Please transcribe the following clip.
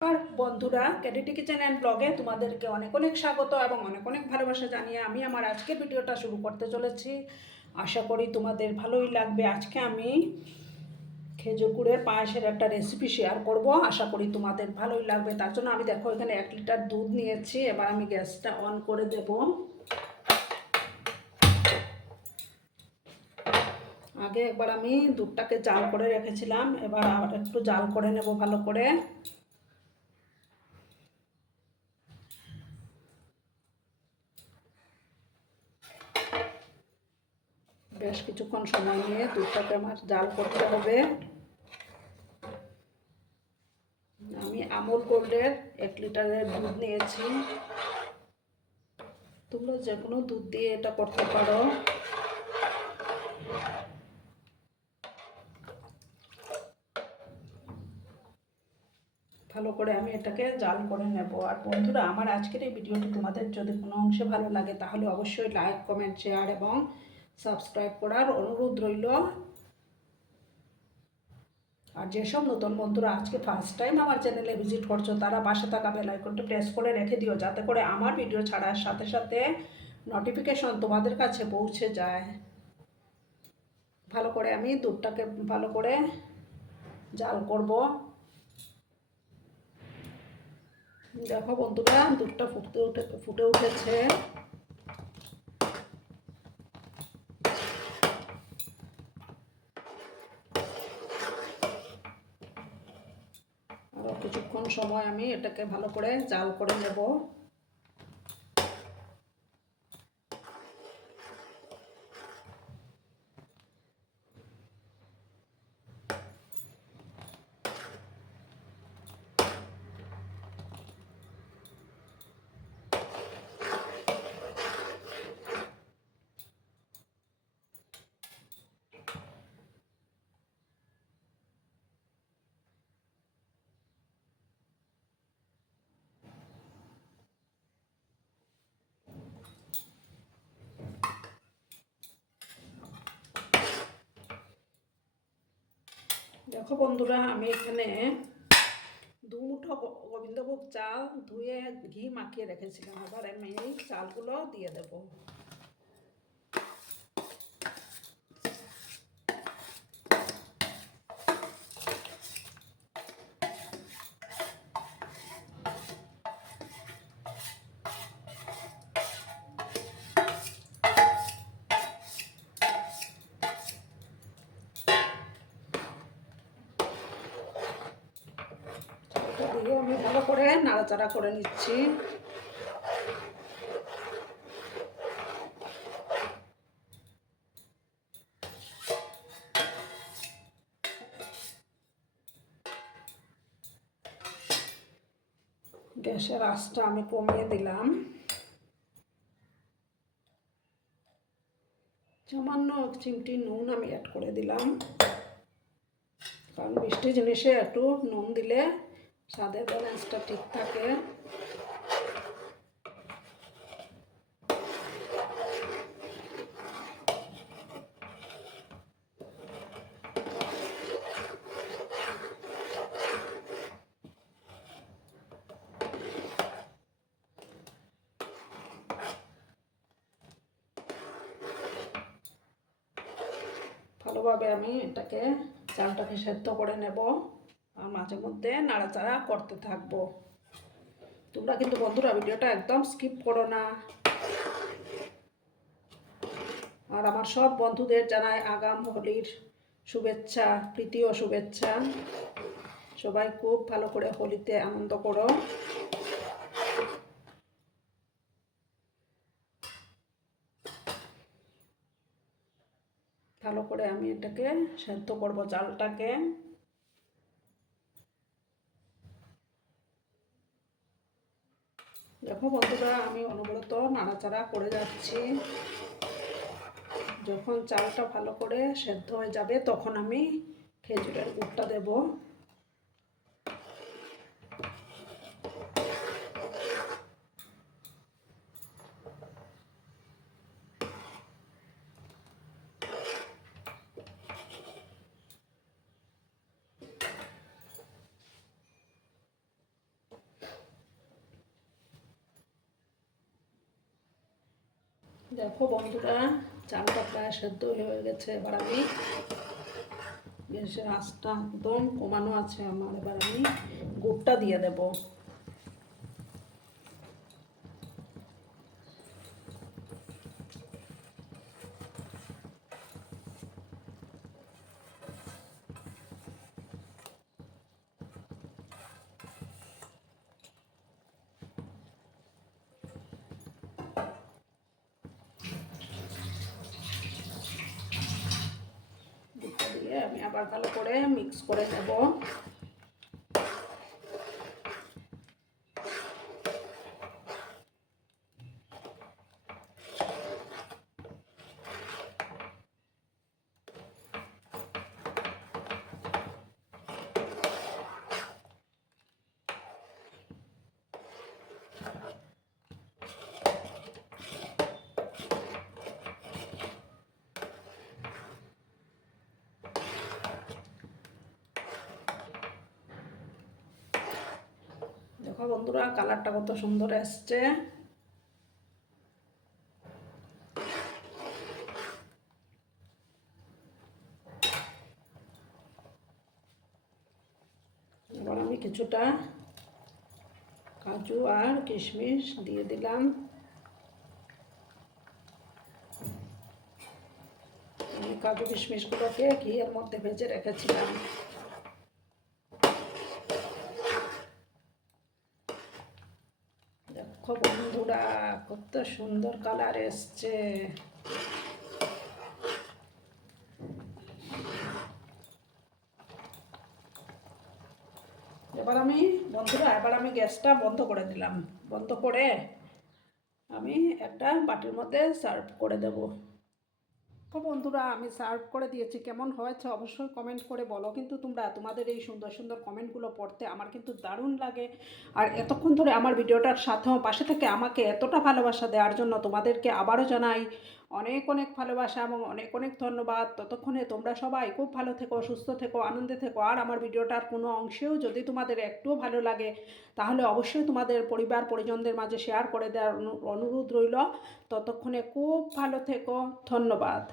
আর বন্ধুরা, ক্যাডেটি kitchen and ব্লগে তোমাদেরকে অনেক অনেক স্বাগত এবং অনেক অনেক ভালোবাসা জানিয়ে আমি আমার আজকের ভিডিওটা শুরু করতে চলেছি। আশা করি তোমাদের ভালোই লাগবে। আজকে আমি খেজুর গুড়ের পায়েসের একটা রেসিপি শেয়ার করব। আশা করি তোমাদের ভালোই লাগবে। তার জন্য আমি দেখো এখানে 1 লিটার দুধ নিয়েছি। এবার আমি গ্যাসটা অন করে দেব। আগে একবার আমি দুধটাকে জাল করে রেখেছিলাম, এবার আর একটু জাল করে নেব ভালো করে। বেশ কিছুক্ষণ সময় নিয়ে দুধটাকে আমার জাল করতে হবে। আমি আমুল গোল্ডের 1 লিটারের দুধ নিয়েছি। তোমরা যে কোনো দুধ দিয়ে এটা করতে পারো। ভালো করে আমি এটাকে জাল করে নেব। আর বন্ধুরা, আমার আজকের এই ভিডিওটি তোমাদের যদি কোনো অংশে ভালো লাগে তাহলে অবশ্যই লাইক, কমেন্ট, শেয়ার এবং সাবস্ক্রাইব করার অনুরোধ রইল। আর যেসব নতুন বন্ধুরা আজকে ফার্স্ট টাইম আমার চ্যানেলে ভিজিট করছো তারা পাশে থাকা বেল আইকনটি প্রেস করে রেখে দিও, যাতে করে আমার ভিডিও ছাড়ার সাথে সাথে নোটিফিকেশন তোমাদের কাছে পৌঁছে যায়। ভালো করে আমি দুধটাকে ভালো করে জাল করব। দেখো বন্ধুরা, দুধটা ফুটে উঠেছে। আরও কিছুক্ষণ সময় আমি এটাকে ভালো করে জাল করে নেব। দেখো বন্ধুরা, আমি এখানে 2 মুঠো গোবিন্দভোগ চাল ধুয়ে ঘি মাখিয়ে রেখেছিলাম। এবার আমি এই চালগুলো দিয়ে দেব। দিয়ে আমি ভালো করে নাড়াচাড়া করে নিচ্ছি। গ্যাসের আঁচটা আমি কমিয়ে দিলাম। সামান্য 1 চিমটি নুন আমি অ্যাড করে দিলাম, কারণ মিষ্টি জিনিসে একটু নুন দিলে স্বাদের ব্যালেন্সটা ঠিক থাকে। ভালোভাবে আমি এটাকে চালটাকে সেদ্ধ করে নেব আর মাঝে মধ্যে নাড়াচাড়া করতে থাকবো। তোমরা কিন্তু বন্ধুরা ভিডিওটা একদম স্কিপ করো না। আর আমার সব বন্ধুদের জানাই আগাম হোলির শুভেচ্ছা, প্রীতি ও শুভেচ্ছা। সবাই খুব ভালো করে হোলিতে আনন্দ করো। ভালো করে আমি এটাকে সেদ্ধ করব চালটাকে। দেখো বন্ধুরা, আমি অনবরত নাড়াচাড়া করে যাচ্ছি। যখন চালটা ভালো করে সেদ্ধ হয়ে যাবে তখন আমি খেজুরের গুড়টা দেব। দেখো বন্ধুরা, চালটা প্রায় সেদ্ধ হয়ে গেছে। এবার আমি গ্যাসের আঁচটা একদম কমানো আছে আমার। এবার আমি গুড়টা দিয়ে দেব। গুড়টা দিয়ে আমি আবার ভালো করে মিক্স করে নেব। দেখো বন্ধুরা, কালারটা কত সুন্দর এসছে। এবার আমি কিছুটা কাজু আর কিশমিশ দিয়ে দিলাম। আমি কাজু কিশমিশগুলোকে ঘিয়ের মধ্যে ভেজে রেখেছিলাম। দেখো বন্ধুরা, কত সুন্দর কালার এসছে। এবার আমি গ্যাসটা বন্ধ করে দিলাম। বন্ধ করে আমি একটা বাটির মধ্যে সার্ভ করে দেব। তো বন্ধুরা, আমি সার্ভ করে দিয়েছি। কেমন হয়েছে অবশ্যই কমেন্ট করে বলো। কিন্তু তোমাদের এই সুন্দর সুন্দর কমেন্টগুলো পড়তে আমার কিন্তু দারুণ লাগে। আর এতক্ষণ ধরে আমার ভিডিওটার সাথেও পাশে থেকে আমাকে এতটা ভালোবাসা দেওয়ার জন্য তোমাদেরকে আবারও জানাই অনেক অনেক ভালোবাসা এবং অনেক অনেক ধন্যবাদ। ততক্ষণে তোমরা সবাই খুব ভালো থেকো, সুস্থ থেকো, আনন্দে থেকো। আর আমার ভিডিওটার কোনো অংশেও যদি তোমাদের একটুও ভালো লাগে তাহলে অবশ্যই তোমাদের পরিবার পরিজনদের মাঝে শেয়ার করে দেওয়ার অনুরোধ রইল। ততক্ষণে খুব ভালো থেকো। ধন্যবাদ।